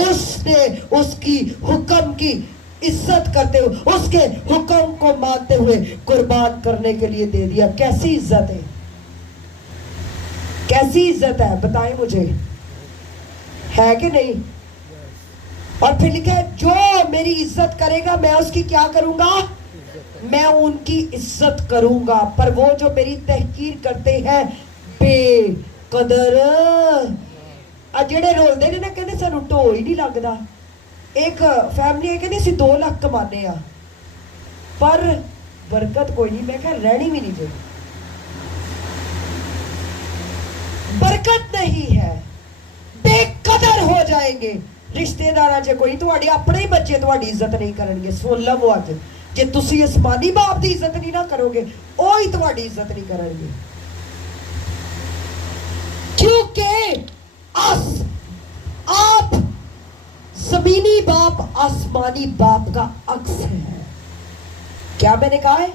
उसने उसकी हुक्म की इज्जत करते हुए, उसके हुक्म को मानते हुए कुर्बान करने के लिए दे दिया। कैसी इज्जत है, कैसी इज्जत है, बताएं मुझे, है कि नहीं? और फिर लिखा है जो मेरी इज्जत करेगा मैं उसकी क्या करूंगा, मैं उनकी इज्जत करूंगा। पर वो जो मेरी तहकीर करते हैं बेकदर, ਜਿਹੜੇ ਰੋਲਦੇ ਨੇ ਨਾ ਕਹਿੰਦੇ ਸਾਨੂੰ ਢੋ ਹੀ ਨਹੀਂ ਲੱਗਦਾ। ਇੱਕ ਫੈਮਿਲੀ ਹੈ ਕਹਿੰਦੀ ਅਸੀਂ 2 ਲੱਖ ਕਮਾਨੇ ਆ ਪਰ ਬਰਕਤ ਕੋਈ ਨਹੀਂ। ਮੈਂ ਕਿਹਾ ਰਹਿਣੀ ਵੀ ਨਹੀਂ ਚਾਹੀਦੀ, ਬਰਕਤ ਨਹੀਂ ਹੈ, ਬੇਕਦਰ ਹੋ ਜਾएंगे। ਰਿਸ਼ਤੇਦਾਰਾਂ 'ਚ ਕੋਈ ਤੁਹਾਡੇ ਆਪਣੇ ਹੀ ਬੱਚੇ ਤੁਹਾਡੀ ਇੱਜ਼ਤ ਨਹੀਂ ਕਰਨਗੇ। ਸੁਣ ਲਵੋ ਅੱਜ, ਜੇ ਤੁਸੀਂ ਅਸਮਾਨੀ ਬਾਪ ਦੀ ਇੱਜ਼ਤ ਨਹੀਂ ਨਾ ਕਰੋਗੇ ਉਹ ਹੀ ਤੁਹਾਡੀ ਇੱਜ਼ਤ ਨਹੀਂ ਕਰਨਗੇ। क्योंकि आप जमीनी बाप आसमानी बाप का अक्स है। क्या मैंने कहा है?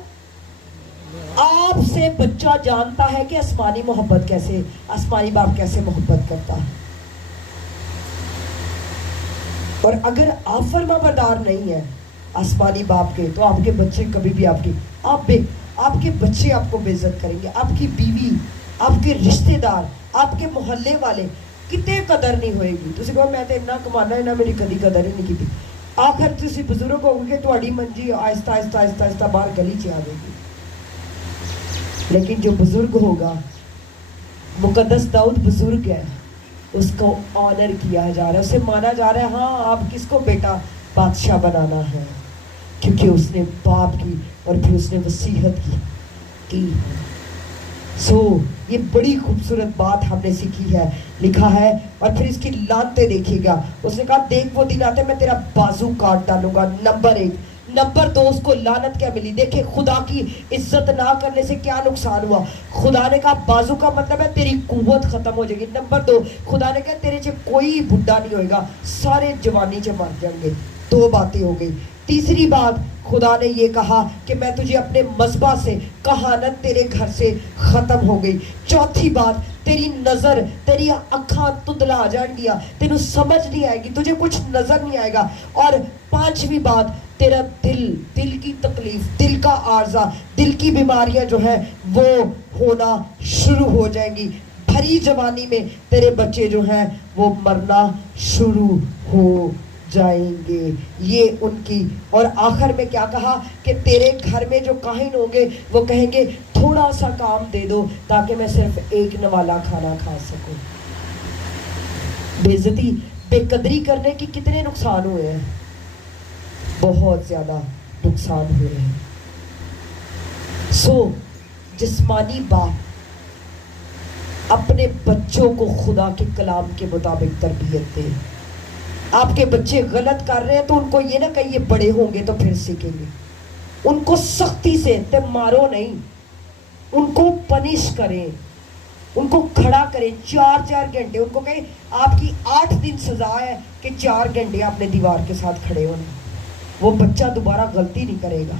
आपसे बच्चा जानता है कि आसमानी मोहब्बत कैसे, आसमानी बाप कैसे मोहब्बत करता है। और अगर आप फर्माबरदार नहीं है आसमानी बाप के तो आपके बच्चे कभी भी आपके बच्चे आपको बेइज्जत करेंगे, आपकी बीवी, आपके रिश्तेदार, आपके मोहल्ले वाले कितने कदर नहीं होएगी। तुसी कहो मैं तो इन्ना कमाना, इन्ना मेरी कदी कदर ही नहीं की। आखिर तुसी बुजुर्ग होगे तुहाडी मंजी आहिस्ता आहिस्ता आहिस्ता आहिस्ता बाहर गली च आ जाएगी। लेकिन जो बुजुर्ग होगा, मुकद्दस दाऊद बुजुर्ग है, उसको ऑनर किया जा रहा है, उसे माना जा रहा है हाँ आप किसको बेटा बादशाह बनाना है, क्योंकि उसने बाप की और फिर उसने वसीयत की। ये बड़ी खूबसूरत बात हमने सीखी है। लिखा है और फिर इसकी लानतें देखिएगा। उसने कहा देख वो दिन आते मैं तेरा बाजू काट डालूंगा। नंबर 1। नंबर 2 उसको लानत क्या मिली? देखिए खुदा की इज्जत ना करने से क्या नुकसान हुआ। खुदा ने कहा बाजू का मतलब है तेरी कुव्वत खत्म हो जाएगी। नंबर 2 खुदा ने कहा तेरे से कोई बुढ़ा नहीं होएगा, सारे जवानी से मर जाएंगे। 2 बातें हो गई। तीसरी बात खुदा ने ये कहा कि मैं तुझे अपने मज़बा से, कहानत तेरे घर से ख़त्म हो गई। चौथी बात तेरी नज़र, तेरी अखां तुदला जाएंगियां, तेनू समझ नहीं आएगी, तुझे कुछ नज़र नहीं आएगा। और 5वीं बात तेरा दिल की तकलीफ, दिल का आर्जा, दिल की बीमारियां जो है वो होना शुरू हो जाएंगी। भरी जवानी में तेरे बच्चे जो हैं वो मरना शुरू हो जाएंगे। ये उनकी। और आखिर में क्या कहा कि तेरे घर में जो काहिन होंगे वो कहेंगे थोड़ा सा काम दे दो ताकि मैं सिर्फ एक नवाला खाना खा सकूं। बेइज्जती, बेकदरी करने के कितने नुकसान हुए हैं, बहुत ज्यादा नुकसान हुए हैं। जिस्मानी बाप अपने बच्चों को खुदा के कलाम के मुताबिक तरबियत दे। आपके बच्चे गलत कर रहे हैं तो उनको ये ना कहिए बड़े होंगे तो फिर सीखेंगे। उनको सख्ती से, ते मारो नहीं, उनको पनिश करें, उनको खड़ा करें 4-4 घंटे। उनको कहें आपकी 8 दिन सजा है कि 4 घंटे आपने दीवार के साथ खड़े होना। वो बच्चा दोबारा गलती नहीं करेगा।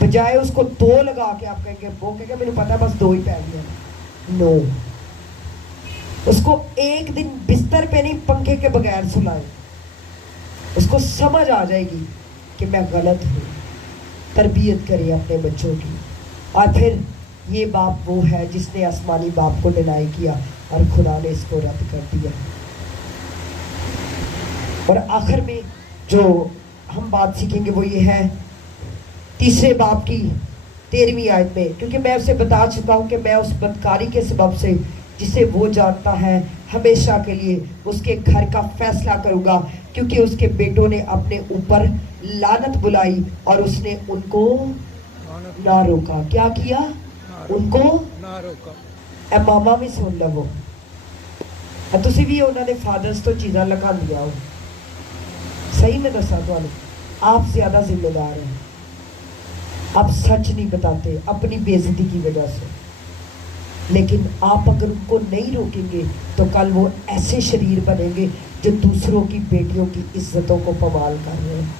बजाय उसको 2 लगा के आप कहेंगे, वो कहेगा मुझे पता है बस 2 ही पै गया। नो, उसको 1 दिन बिस्तर पे नहीं पंखे के बगैर सुलाए, उसको समझ आ जाएगी कि मैं गलत हूँ। तरबियत करिए अपने बच्चों की। और फिर ये बाप वो है जिसने आसमानी बाप को डिनाई किया और खुदा ने इसको रद्द कर दिया। और आखिर में जो हम बात सीखेंगे वो ये है तीसरे बाप की 13वीं आयत में, क्योंकि मैं उसे बता चुका हूँ कि मैं उस बदकारी के सबब से जिसे वो जानता है हमेशा के लिए उसके घर का फैसला करूंगा, क्योंकि उसके बेटों ने अपने ऊपर लानत बुलाई और उसने उनको ना रोका। क्या किया? उनको ना रोका। मामा भी सुन लवो, तुसी भी उन्होंने फादर्स तो चीज़ां लगा लिया हो। सही में दसा तो आप ज्यादा जिम्मेदार हैं। आप सच नहीं बताते अपनी बेइज्जती की वजह से, लेकिन आप अगर उनको नहीं रोकेंगे तो कल वो ऐसे शरीर बनेंगे जो दूसरों की बेटियों की इज्जतों को पमाल कर रहे हैं।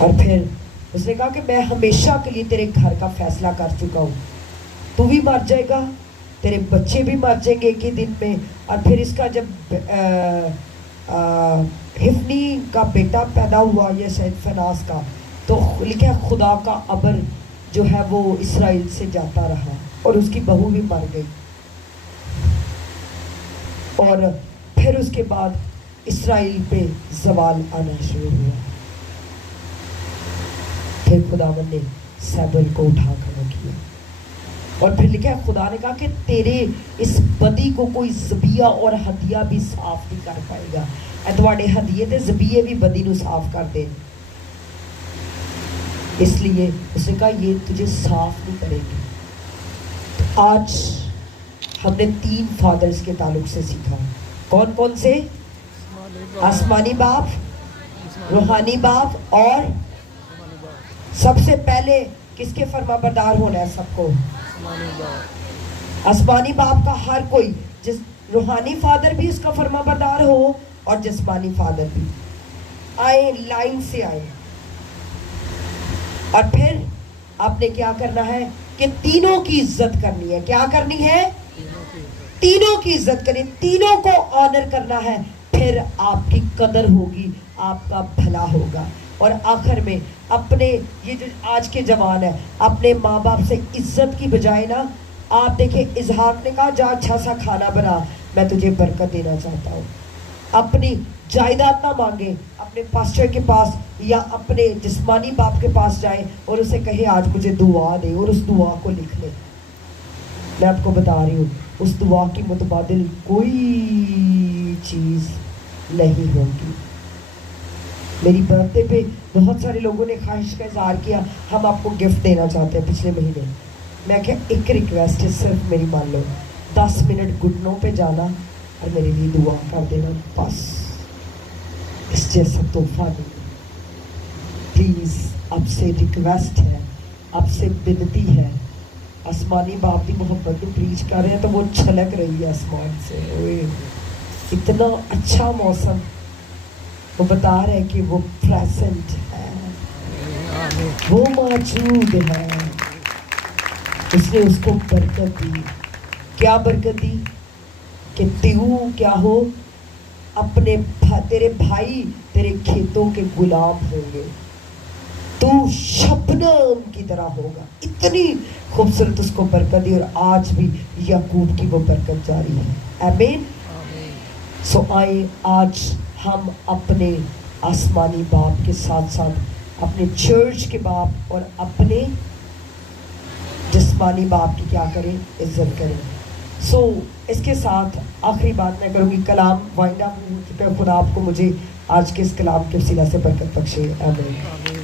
और फिर उसने कहा कि मैं हमेशा के लिए तेरे घर का फैसला कर चुका हूँ, तू भी मर जाएगा, तेरे बच्चे भी मर जाएंगे एक ही दिन में। और फिर इसका जब हिफनी का बेटा पैदा हुआ, ये शायद फनास का, तो लिखा है खुदा का अबर जो है वो इसराइल से जाता रहा और उसकी बहू भी मर गई। और फिर उसके बाद इसराइल पे जवाल आना शुरू हुआ। फिर खुदावन ने सैमुएल को उठा खड़ा किया और फिर लिखा है खुदा ने कहा कि तेरे इस बदी को कोई ज़बिया और हदिया भी साफ नहीं कर पाएगा। तुम्हारे हदिये ते ज़बिये भी बदी को साफ कर दे। इसलिए उसने कहा ये तुझे साफ नहीं करेंगे। तो आज हमने 3 फादर्स के ताल्लुक से सीखा। कौन कौन से? आसमानी बाप, रूहानी बाप और सबसे पहले किसके फरमाबरदार होना है सबको? आसमानी बाप का हर कोई, जिस रूहानी फादर भी उसका फरमाबरदार हो और जिस्मानी फादर भी। आए लाइन से आए। और फिर आपने क्या करना है कि तीनों की इज्जत करनी है। क्या करनी है? तीनों की इज्जत करनी, तीनों को ऑनर करना है। फिर आपकी कदर होगी, आपका भला होगा। और आखिर में अपने ये जो आज के जवान है, अपने माँ बाप से इज्जत की बजाय ना, आप देखिए इजहाक ने कहा जा अच्छा सा खाना बना, मैं तुझे बरकत देना चाहता हूँ। अपनी जायदाद ना मांगे, अपने पास्टर के पास या अपने जिस्मानी बाप के पास जाए और उसे कहे आज मुझे दुआ दे और उस दुआ को लिख ले। मैं आपको बता रही हूँ उस दुआ की मुतबादिल कोई चीज़ नहीं होगी। मेरी बर्थडे पे बहुत सारे लोगों ने ख्वाहिश का इजहार किया हम आपको गिफ्ट देना चाहते हैं पिछले महीने। मैं क्या एक रिक्वेस्ट है, सिर्फ मेरी मान लो 10 मिनट घुटनों पे जाना और मेरे लिए दुआ कर देना, बस। इस जैसा तोहफा नहीं। प्लीज़ आपसे रिक्वेस्ट है, आपसे विनती है। आसमानी बाप की मोहब्बत को प्रीच कर रहे हैं तो वो छलक रही है आसमान से। ओए इतना अच्छा मौसम, वो बता रहे हैं कि वो प्रेजेंट है, वो मौजूद है। उसने उसको बरकत दी। क्या बरकत दी? कि तू क्या हो? अपने तेरे भाई तेरे खेतों के गुलाम होंगे, तू शबनम की तरह होगा। इतनी खूबसूरत उसको बरकत दी और आज भी याकूब की वो बरकत जारी है। आमीन। सो आए आज हम अपने आसमानी बाप के साथ साथ अपने चर्च के बाप और अपने जिस्मानी बाप की क्या करें? इज्जत करें। सो इसके साथ आखिरी बात मैं करूँगी, कलाम वाइंड अप हो चुका है। खुदा आपको मुझे आज के इस कलाम के वसीला से बरकत बख्शे। आमीन।